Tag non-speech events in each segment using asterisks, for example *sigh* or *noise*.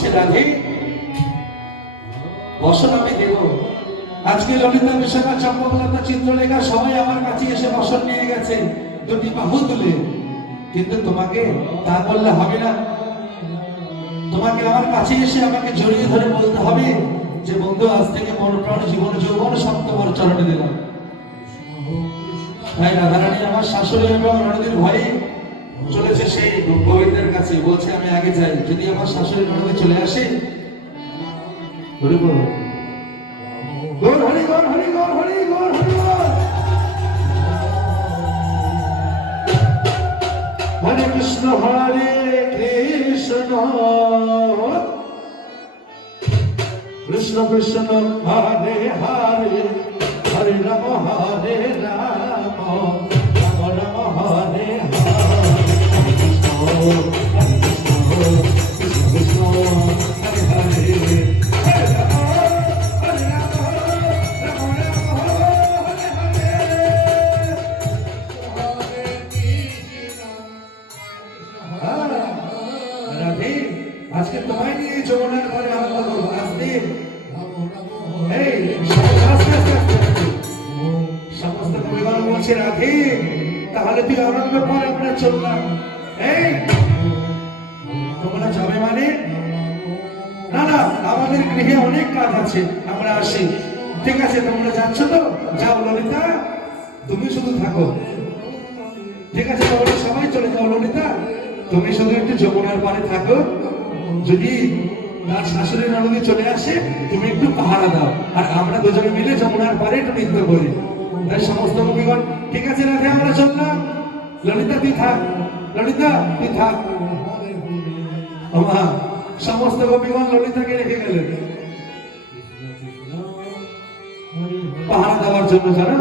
বলছে, রাধে বসন আমি দেব। আজকে ললিতা বিশাখা চম্পকলতা চিত্রলেখা সবাই আমার কাছে এসে বসন নিয়ে গেছে, দুটি বাহু তুলে। কিন্তু তোমাকে তা বললে হবে না। তোমাকে আমার কাছে এসে আমাকে জড়িয়ে ধরে বলতে হবে যে, বন্ধু, আজ থেকে মন প্রাণ, জীবন, যৌবন সব তোমার চরণে দিলাম। তাই রাধারানী, আমার শাশুড়ি এবং ননদের ভয়ে চলেছে সেই গোবিন্দের কাছে। বলছে, আমি আগে যাই। যদি আমার শাশুড়ি ননদে চলে আসে হরি কৃষ্ণ, হরে কৃষ্ণ। কৃষ্ণ কৃষ্ণ, হরে হরে হরে রাম হরে রাম। পরিবার বলছে রাধে তাহলে তুই আনন্দ পর আমরা চললাম। এই, তোমরা যাবে মানে? না না, আমাদের গৃহে অনেক কাজ আছে, আমরা আসি। ঠিক আছে, তোমরা যাচ্ছ তো? যাও, ললিতা। তুমি শুধু থাকো। ঠিক আছে তাহলে সবাই চলে যাও, ললিতা। তুমি শুধু একটু যমুনার পাড়ে থাকো। যদি তার শাশুড়ি ননদি চলে আসে, তুমি একটু পাহারা দাও। আর আমরা দুজনে মিলে যমুনার পাড়ে একটু নৃত্য করি। সমস্ত কবিগণ ঠিক আছে রাধে, আমরা চললাম ললিতা, তুই থাক, ললিতা, তুই থাক। সমস্ত গোপীগণ ললিতাকে রেখে গেলেন। পাহারা দেওয়ার জন্য জানো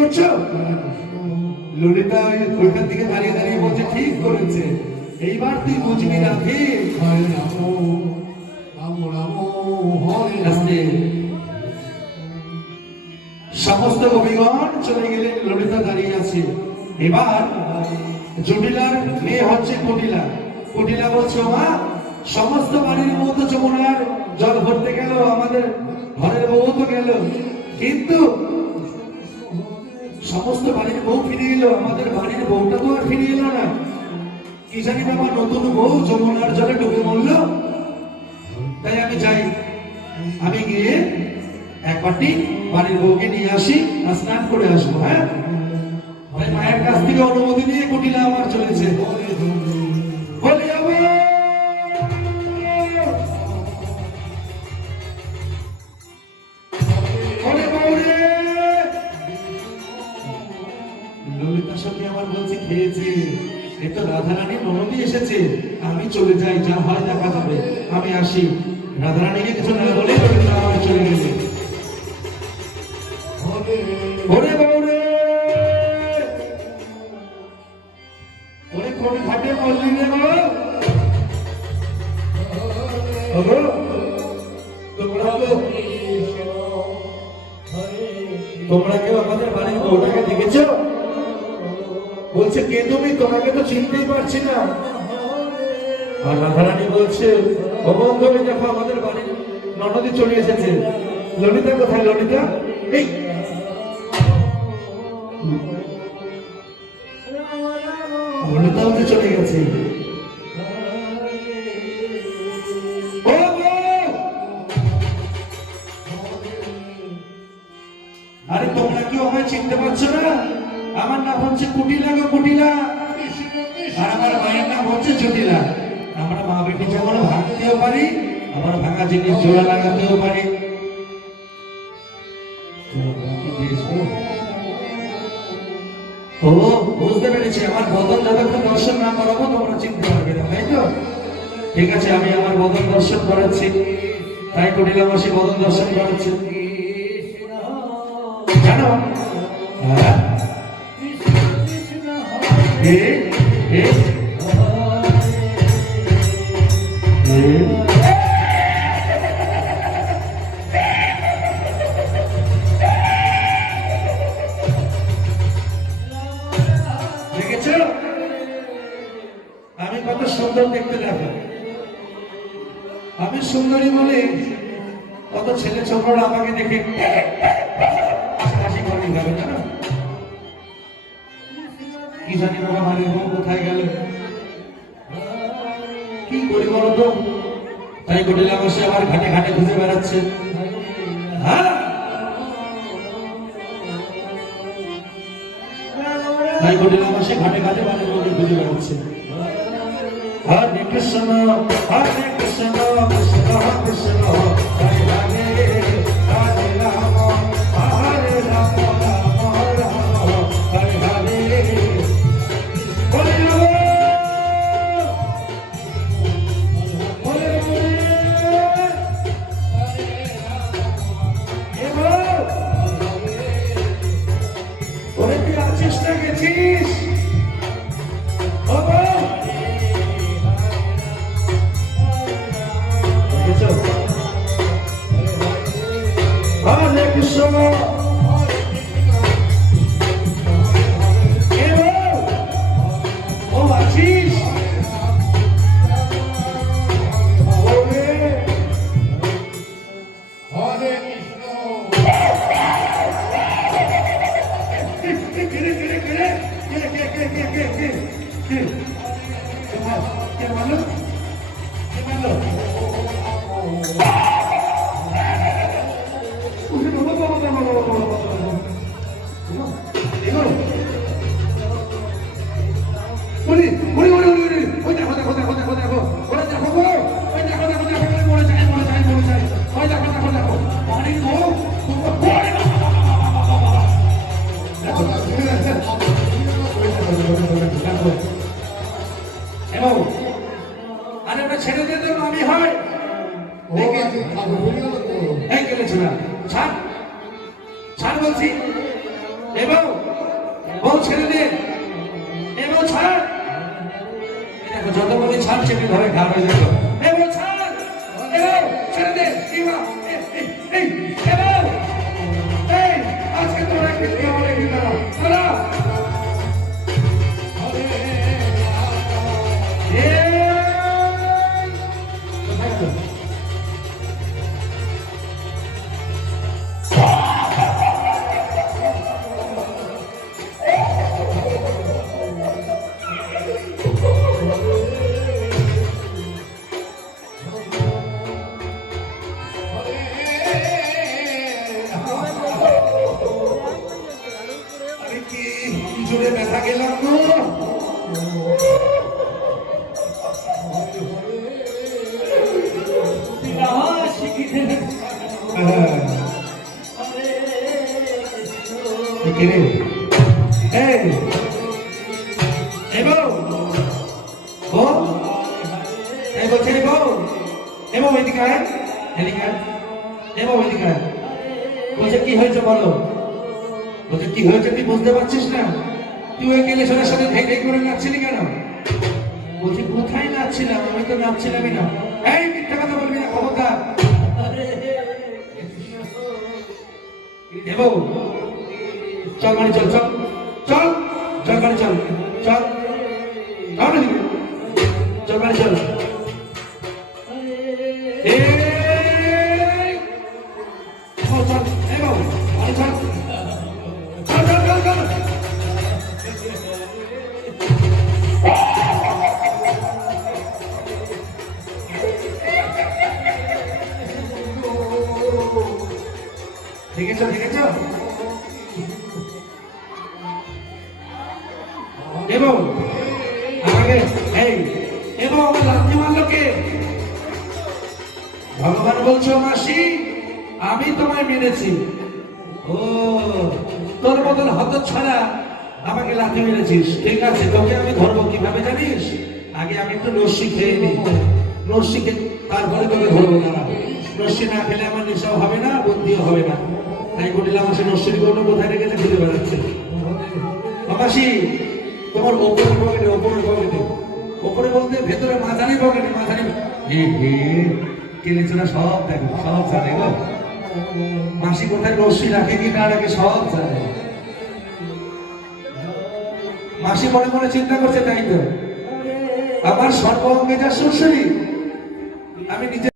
করছ? ললিতা ওইখান থেকে দাঁড়িয়ে দাঁড়িয়ে বলছে ঠিক করেছে। এইবার তুই বুঝবি। সমস্ত কবিগণ চলে গেলেন ললিতা দাঁড়িয়ে আছে। এবার জটিলার মেয়ে হচ্ছে কটিলা। কটিলা বলছে মা সমস্ত বাড়ির মতো যমুনার জল ভরতে গেল আমাদের ঘরের বউ তো গেল। কিন্তু সমস্ত বাড়ির বউ ফিরে এলো, আমাদের বাড়ির বউটা তো আর ফিরে এলো না। কি জানি আমার নতুন বউ যমুনার জলে ডুবে মরলো। তাই আমি যাই। আমি গিয়ে এক বাটি বাড়ির বউকে নিয়ে আসি, আর স্নান করে আসব হ্যাঁ? মায়ের কাছ থেকে অনুমতি নিয়ে কুটিলা আমার চলেছে। ললিতার সঙ্গে আমার বলছে, খেয়েছে। এ রাধারানী ননদি এসেছে। আমি চলে যাই, যা হয় দেখা যাবে। আমি আসি। রাধারানীকে কিছু না বলে আমার চলে গেছে ওরে পাচ্ছি না আর রাধারানী বলছে অবন্ধবী দেখো আমাদের বাড়ি। ননদী চলে এসেছে। ললিতা কোথায়, ললিতা? এই! চলে গেছে। আরে তোমরা কি আমায় চিনতে পারছ না? আমার নাম হচ্ছে কুটিলা গো, কুটিলা। আর আমার মায়ের নাম হচ্ছে জটিলা আমরা মা বেটি যেমন ভাঙতেও পারি আবার ভাঙা জিনিস জোড়া লাগাতেও পারি। ও বুঝতে পেরেছি আমার বদন যতক্ষণ দর্শন না করাবো তোমরা চিনতে পারবে না তাই তো? ঠিক আছে আমি আমার বদন দর্শন করাচ্ছি। তাই কুটিলা মাসি বদন দর্শন করাচ্ছি জানো? হ্যাঁ? আমি কত সুন্দর দেখতে দেখো আমি সুন্দরী বলে কত ছেলে ছোটরা আমাকে দেখে *laughs* হাসি করে ভাবে জানো জানি বাবা মানে বউ কোথায় গেল? কি করি বলো তো? তাই গোটিলা বসে আবার ঘাটে ঘাটে ঘুরে বেড়াচ্ছে। হ্যাঁ? তাই গোটিলা বসে ঘাটে ঘাটে মানে বউকে ঘুরে বেড়াচ্ছে। হরে কৃষ্ণ হরে কৃষ্ণ কৃষ্ণ কৃষ্ণ। diz দেখো। এবং আরে ওটা ছেড়ে দিয়ে হয়। এই গেলেছিলাম ছাড়। ছাড় বলছি। এবং বউ ছেড়ে দে। এবং ছাড়। দেখো যত বলি ছাড় চেপে ধরে ঘা হয়ে যেত এবং ছাড়। এবং ছেড়ে দে। এই, এবং এই আজকে একদিন কি এ কে রে? এই, বলছে এই বউ এদিকে আয়, এদিকে আয়, এদিকে আয়। বলছে কি হয়েছে বলো? বলছে কি হয়েছে তুই বুঝতে পারছিস না? তুই ওই গেলে সোনার সাথে ঢেকে করে নাচছিলি কেন? বলছি কোথায় নাচছিলাম? আমি তো নাচছিলামই না। এই মিথ্যা কথা বলবি না चल गाड़ी चल चल चल चल गाड़ी चल चल गाड़ी चल गाड़ी चल ए चल चल ए बाबू गाड़ी चल चल चल चल चल ठीक है चल ठीक है चल এবং আমাকে, এই, এবং আমার লাথি ভগবান বলছো, মাসি, আমি তোমায় মেরেছি। ও, তোর মতন হত ছাড়া আমাকে লাথি মেরেছিস। ঠিক আছে, তোকে আমি ধরবো কীভাবে জানিস? আগে আমি একটু লস্যি খেয়ে নিই। লস্যি খেয়ে তারপরে তোকে ধরবো, দাঁড়া। লস্যি না খেলে আমার নেশাও হবে না বন্দিও হবে না। তাই বলিলাম, সে লস্যির কোনো কোথায় রেখেছে? খুঁজে বেড়াচ্ছে। মাসি তোমার ওপরের পকেটে ওপরের পকেটে ওপরে বলতে ভেতরে মাঝারি পকেটে মাঝারি হে হে কেলেচোরা সব দেখো, সব জানে গো। মাসি কোথায় রশ্মি রাখে কি না রাখে, সব জানে। মাসি মনে মনে চিন্তা করছে, তাই তো। আমার সর্ব অঙ্গে যা সুশ্রী আমি নিজে